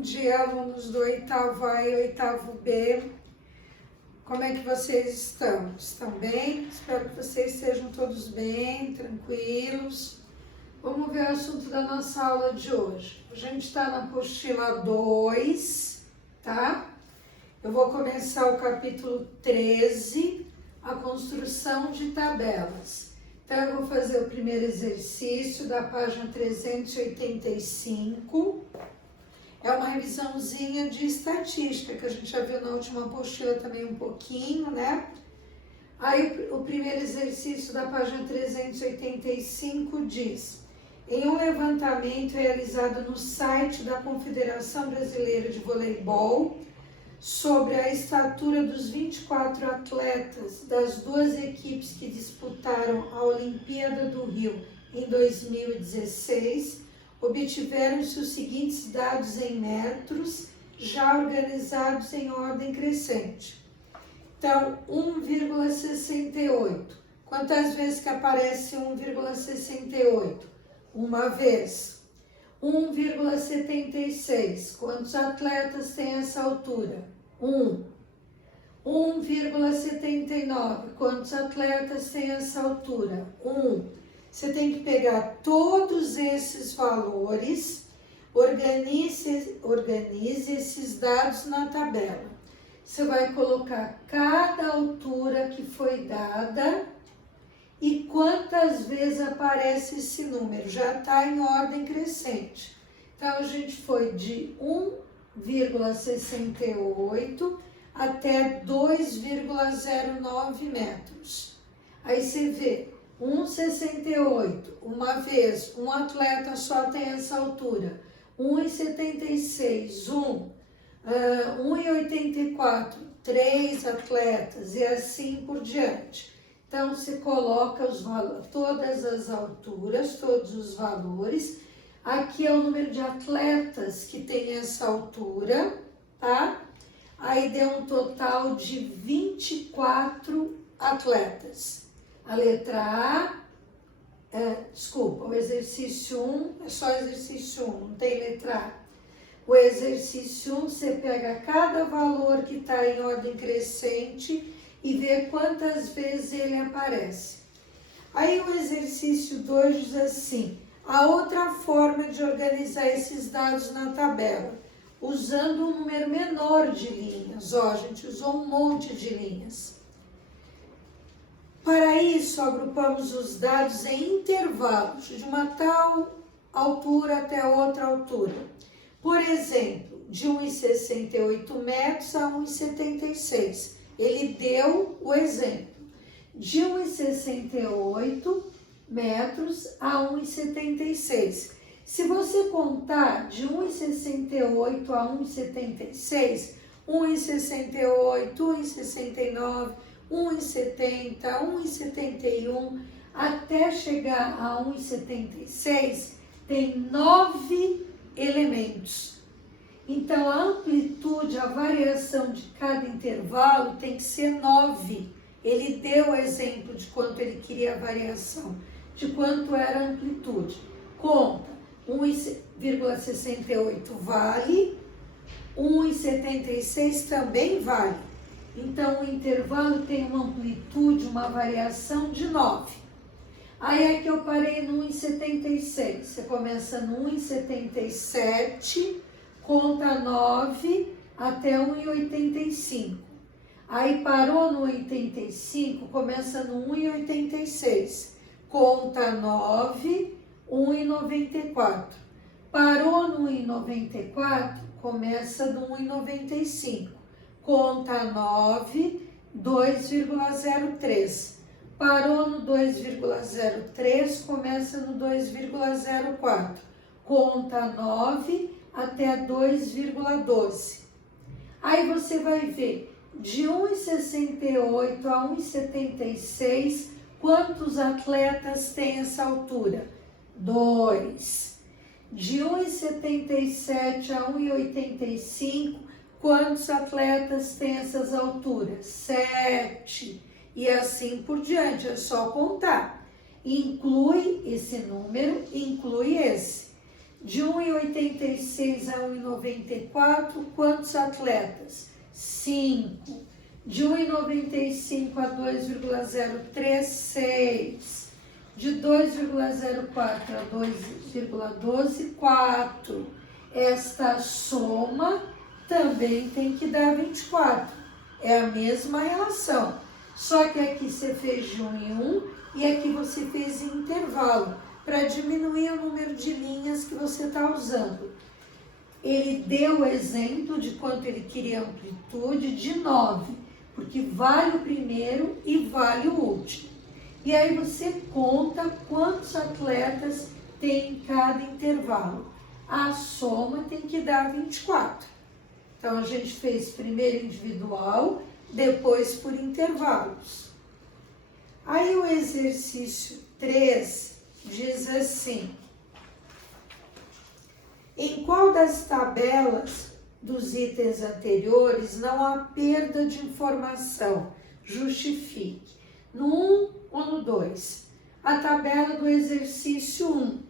Bom dia, alunos do oitavo A e oitavo B. Como é que vocês estão? Estão bem? Espero que vocês estejam todos bem, tranquilos. Vamos ver o assunto da nossa aula de hoje. A gente está na apostila 2, tá? Eu vou começar o capítulo 13, a construção de tabelas. Então, eu vou fazer o primeiro exercício da página 385. É uma revisãozinha de estatística, que a gente já viu na última apostila também um pouquinho, né? Aí, o primeiro exercício da página 385 diz: em um levantamento realizado no site da Confederação Brasileira de Voleibol, sobre a estatura dos 24 atletas das duas equipes que disputaram a Olimpíada do Rio em 2016, obtiveram-se os seguintes dados em metros, já organizados em ordem crescente. Então, 1,68. Quantas vezes que aparece 1,68? Uma vez. 1,76. Quantos atletas tem essa altura? 1. 1,79. Quantos atletas tem essa altura? 1. Você tem que pegar todos esses valores, organize esses dados na tabela. Você vai colocar cada altura que foi dada e quantas vezes aparece esse número. Já está em ordem crescente. Então, a gente foi de 1,68 até 2,09 metros. Aí você vê, 1,68, uma vez, um atleta só tem essa altura. 1,76, 1,84, 3 atletas e assim por diante. Então, você coloca todas as alturas, todos os valores. Aqui é o número de atletas que tem essa altura, tá? Aí deu um total de 24 atletas. A letra A, o exercício 1, é só exercício 1, não tem letra A. O exercício 1, você pega cada valor que está em ordem crescente e ver quantas vezes ele aparece. Aí o exercício 2 diz assim: a outra forma de organizar esses dados na tabela, usando um número menor de linhas. Ó, a gente usou um monte de linhas. Para isso, agrupamos os dados em intervalos, de uma tal altura até outra altura. Por exemplo, de 1,68 metros a 1,76. Ele deu o exemplo de 1,68 metros a 1,76. Se você contar de 1,68 a 1,76, 1,68, 1,69, 1,70, 1,71, até chegar a 1,76, tem 9 elementos. Então, a amplitude, a variação de cada intervalo tem que ser 9. Ele deu o exemplo de quanto ele queria a variação, de quanto era a amplitude. Conta, 1,68 vale, 1,76 também vale. Então, o intervalo tem uma amplitude, uma variação de 9. Aí aqui eu parei no 1,76. Você começa no 1,77, conta 9 até 1,85. Aí parou no 85, começa no 1,86. Conta 9, 1,94. Parou no 1,94, começa no 1,95. Conta 9, 2,03. Parou no 2,03, começa no 2,04. Conta 9 até 2,12. Aí você vai ver de 1,68 a 1,76, quantos atletas tem essa altura? 2. De 1,77 a 1,85, quantos atletas tem essas alturas? 7. E assim por diante, é só contar. Inclui esse número, inclui esse. De 1,86 a 1,94, quantos atletas? 5. De 1,95 a 2,03, 6. De 2,04 a 2,12, 4. Esta soma também tem que dar 24. É a mesma relação. Só que aqui você fez de 1 em 1 e aqui você fez em intervalo, para diminuir o número de linhas que você está usando. Ele deu o exemplo de quanto ele queria amplitude de 9, porque vale o primeiro e vale o último. E aí você conta quantos atletas tem em cada intervalo. A soma tem que dar 24. Então, a gente fez primeiro individual, depois por intervalos. Aí o exercício 3 diz assim: em qual das tabelas dos itens anteriores não há perda de informação? Justifique. No 1 ou no 2? A tabela do exercício 1.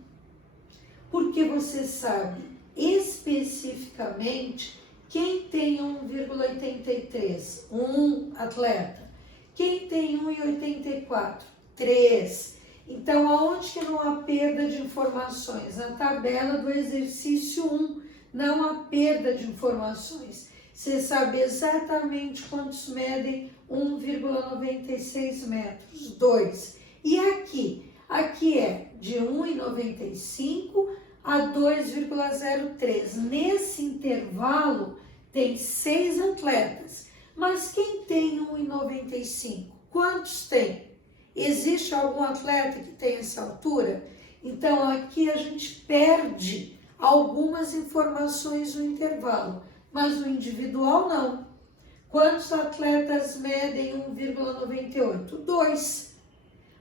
Porque você sabe especificamente quem tem 1,83? Um atleta. Quem tem 1,84? 3. Então, aonde que não há perda de informações? Na tabela do exercício 1, não há perda de informações. Você sabe exatamente quantos medem 1,96 metros, 2. E aqui? Aqui é de 1,95 a 2,03. Nesse intervalo, tem 6 atletas. Mas quem tem 1,95? Quantos tem? Existe algum atleta que tem essa altura? Então, aqui a gente perde algumas informações no intervalo, mas no individual não. Quantos atletas medem 1,98? 2.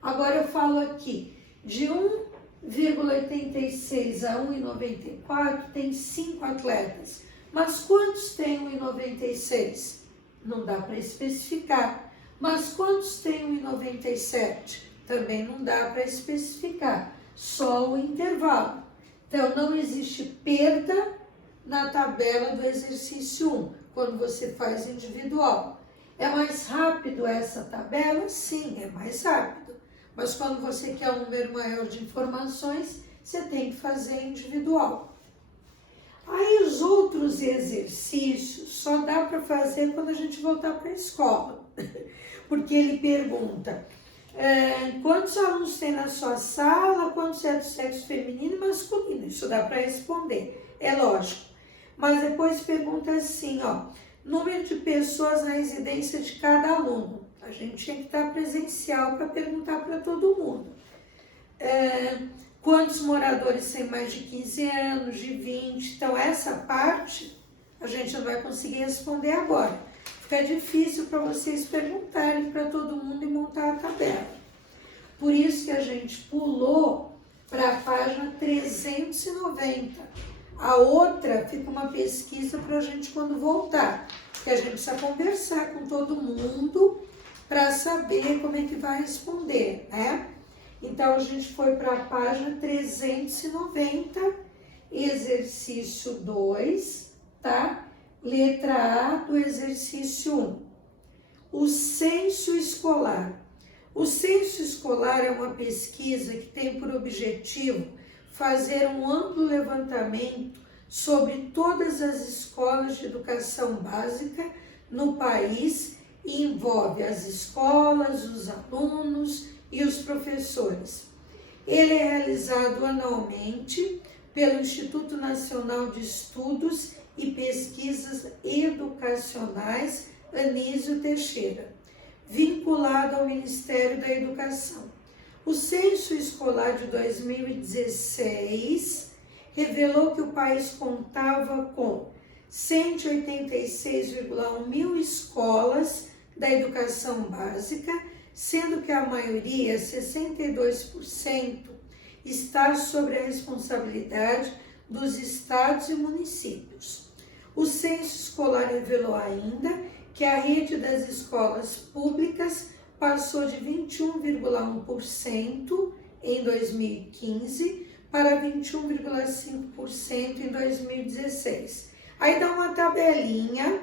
Agora eu falo aqui, de 1,86 a 1,94 tem 5 atletas. Mas quantos tem 1,96? Não dá para especificar. Mas quantos tem 1,97? Também não dá para especificar. Só o intervalo. Então, não existe perda na tabela do exercício 1, quando você faz individual. É mais rápido essa tabela? Sim, é mais rápido. Mas quando você quer um número maior de informações, você tem que fazer individual. Aí os outros exercícios só dá para fazer quando a gente voltar para a escola. Porque ele pergunta quantos alunos tem na sua sala, quantos é do sexo feminino e masculino. Isso dá para responder, é lógico. Mas depois pergunta assim, número de pessoas na residência de cada aluno. A gente tinha que estar presencial para perguntar para todo mundo. Quantos moradores têm mais de 15 anos, de 20? Então, essa parte a gente não vai conseguir responder agora. Fica difícil para vocês perguntarem para todo mundo e montar a tabela. Por isso que a gente pulou para a página 390. A outra fica uma pesquisa para a gente quando voltar, porque a gente precisa conversar com todo mundo para saber como é que vai responder, né? Então, a gente foi para a página 390, exercício 2, tá? Letra A do exercício 1. O censo escolar. O censo escolar é uma pesquisa que tem por objetivo fazer um amplo levantamento sobre todas as escolas de educação básica no país e envolve as escolas, os alunos e os professores. Ele é realizado anualmente pelo Instituto Nacional de Estudos e Pesquisas Educacionais Anísio Teixeira, vinculado ao Ministério da Educação. O censo escolar de 2016 revelou que o país contava com 186,1 mil escolas da educação básica, sendo que a maioria, 62%, está sobre a responsabilidade dos estados e municípios. O censo escolar revelou ainda que a rede das escolas públicas passou de 21,1% em 2015 para 21,5% em 2016. Aí dá uma tabelinha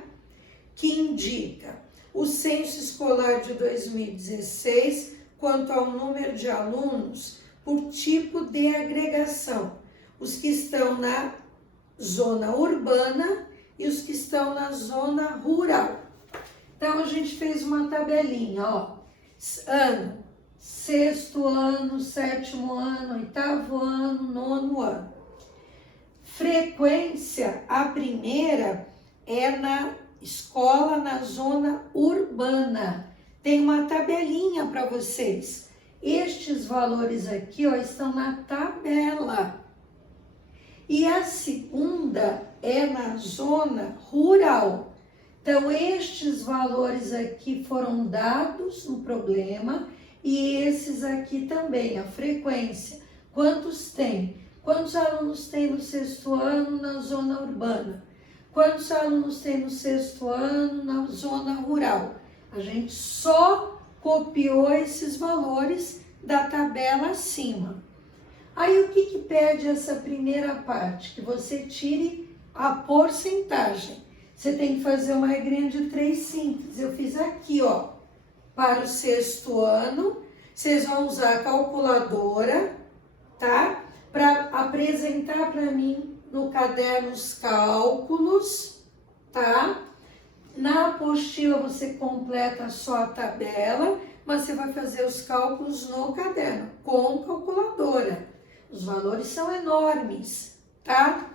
que indica o censo escolar de 2016 quanto ao número de alunos por tipo de agregação. Os que estão na zona urbana e os que estão na zona rural. Então, a gente fez uma tabelinha, ó. Ano, sexto ano, sétimo ano, oitavo ano, nono ano. Frequência, a primeira é na escola na zona urbana. Tem uma tabelinha para vocês. Estes valores aqui, ó, estão na tabela. E a segunda é na zona rural. Então, estes valores aqui foram dados no problema e esses aqui também, a frequência. Quantos tem? Quantos alunos tem no sexto ano na zona urbana? Quantos alunos tem no sexto ano na zona rural? A gente só copiou esses valores da tabela acima. Aí, o que pede essa primeira parte? Que você tire a porcentagem. Você tem que fazer uma regrinha de 3 simples. Eu fiz aqui, ó, para o sexto ano. Vocês vão usar a calculadora, tá? Para apresentar para mim no caderno os cálculos, tá? Na apostila você completa só a tabela, mas você vai fazer os cálculos no caderno, com calculadora. Os valores são enormes, tá?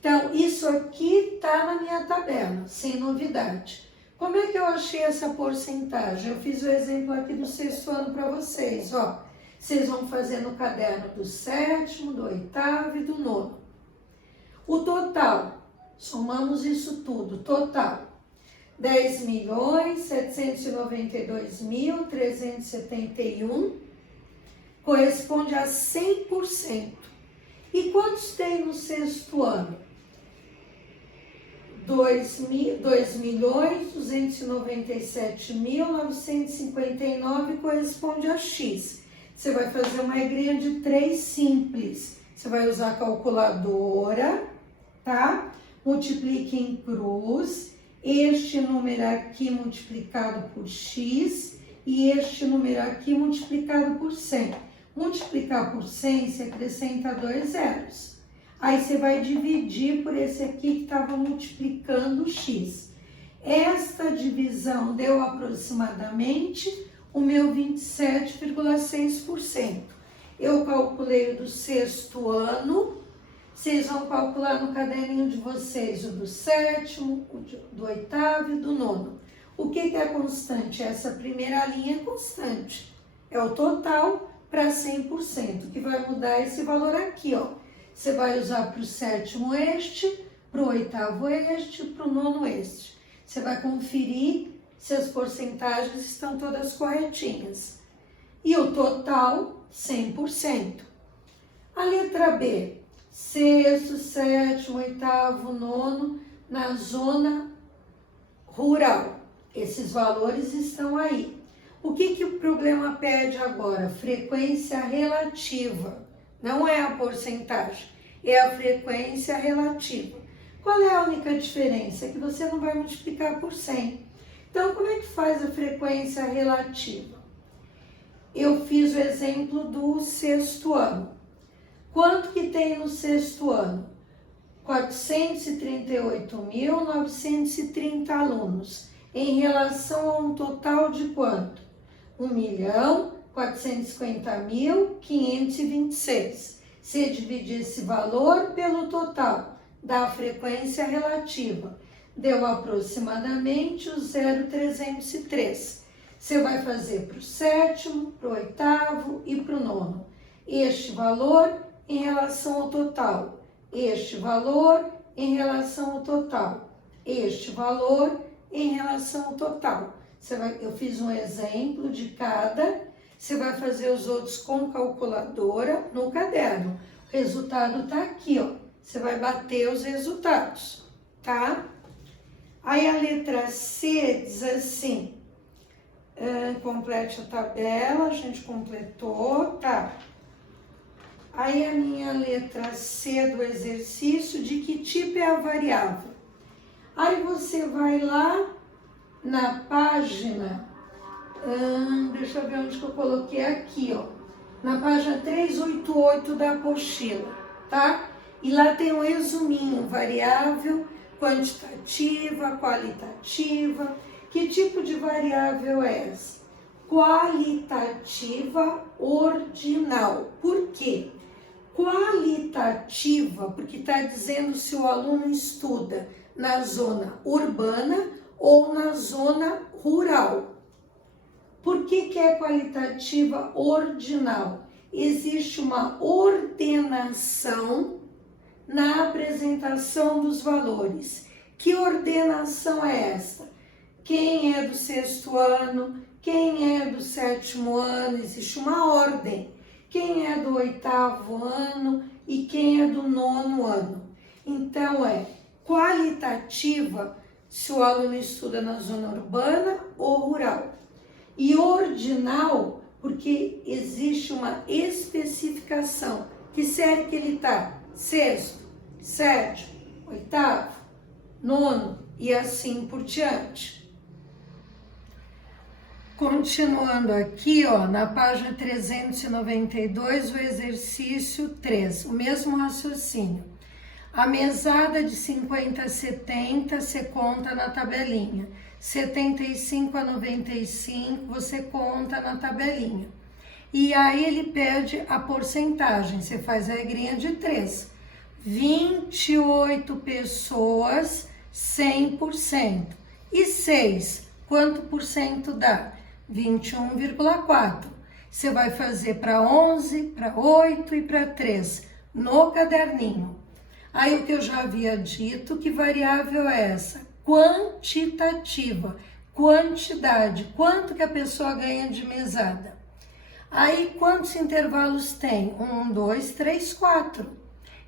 Então, isso aqui tá na minha tabela, sem novidade. Como é que eu achei essa porcentagem? Eu fiz o exemplo aqui do sexto ano para vocês, ó. Vocês vão fazer no caderno do sétimo, do oitavo e do nono. O total, somamos isso tudo, total. 10.792.371 corresponde a 100%. E quantos tem no sexto ano? 2.297.959 corresponde a X. Você vai fazer uma regrinha de 3 simples. Você vai usar a calculadora, tá? Multiplique em cruz. Este número aqui multiplicado por X e este número aqui multiplicado por 100. Multiplicar por 100, você acrescenta 2 zeros. Aí você vai dividir por esse aqui que estava multiplicando X. Esta divisão deu aproximadamente o meu 27,6%. Eu calculei o do sexto ano. Vocês vão calcular no caderninho de vocês o do sétimo, o do oitavo e do nono. O que é constante? Essa primeira linha é constante. É o total para 100%, que vai mudar esse valor aqui, ó. Você vai usar para o sétimo este, para o oitavo este, para o nono este. Você vai conferir se as porcentagens estão todas corretinhas. E o total, 100%. A letra B, sexto, sétimo, oitavo, nono, na zona rural. Esses valores estão aí. O que o problema pede agora? Frequência relativa. Não é a porcentagem, é a frequência relativa. Qual é a única diferença? É que você não vai multiplicar por 100. Então, como é que faz a frequência relativa? Eu fiz o exemplo do sexto ano. Quanto que tem no sexto ano? 438.930 alunos, em relação a um total de quanto? 1.450.526. Se dividir esse valor pelo total da frequência relativa, deu aproximadamente o 0,303. Você vai fazer para o sétimo, para o oitavo e para o nono. Este valor em relação ao total. Este valor em relação ao total. Este valor em relação ao total. Eu fiz um exemplo de cada, você vai fazer os outros com calculadora no caderno. O resultado está aqui, ó. Você vai bater os resultados, tá? Aí a letra C diz assim, complete a tabela, a gente completou, tá? Aí a minha letra C do exercício, de que tipo é a variável? Aí você vai lá na página, deixa eu ver onde que eu coloquei aqui, ó. Na página 388 da apostila, tá? E lá tem um resuminho, variável, quantitativa, qualitativa. Que tipo de variável é essa? Qualitativa ordinal. Por quê? Qualitativa, porque está dizendo se o aluno estuda na zona urbana ou na zona rural. Por que é qualitativa ordinal? Existe uma ordenação na apresentação dos valores. Que ordenação é essa? Quem é do 6º ano, quem é do 7º ano, existe uma ordem. Quem é do 8º ano e quem é do 9º ano. Então, é qualitativa se o aluno estuda na zona urbana ou rural. E ordinal, porque existe uma especificação. Que série que ele está? 6º, 7º, 8º, 9º e assim por diante. Continuando aqui, ó, na página 392, o exercício 3, o mesmo raciocínio. A mesada de 50 a 70 você conta na tabelinha. 75 a 95 você conta na tabelinha. E aí ele pede a porcentagem, você faz a regrinha de 3. 28 pessoas, 100%. E 6, quanto por cento dá? 21,4. Você vai fazer para 11, para 8 e para 3 no caderninho. Aí o que eu já havia dito, que variável é essa? Quantitativa, quantidade, quanto que a pessoa ganha de mesada. Aí quantos intervalos tem? 1, 2, 3, 4.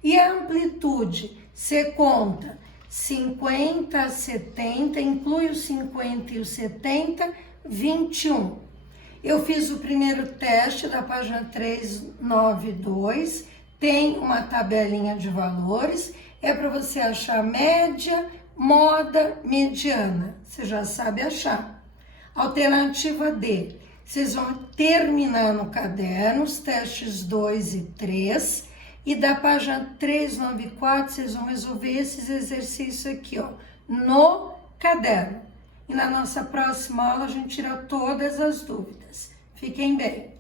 E a amplitude? Você conta 50 a 70, inclui o 50 e o 70, 21. Eu fiz o primeiro teste da página 392, tem uma tabelinha de valores, é para você achar média, moda, mediana. Você já sabe achar. Alternativa D, vocês vão terminar no caderno os testes 2 e 3, e da página 394 vocês vão resolver esses exercícios aqui, ó, no caderno. E na nossa próxima aula a gente tira todas as dúvidas. Fiquem bem!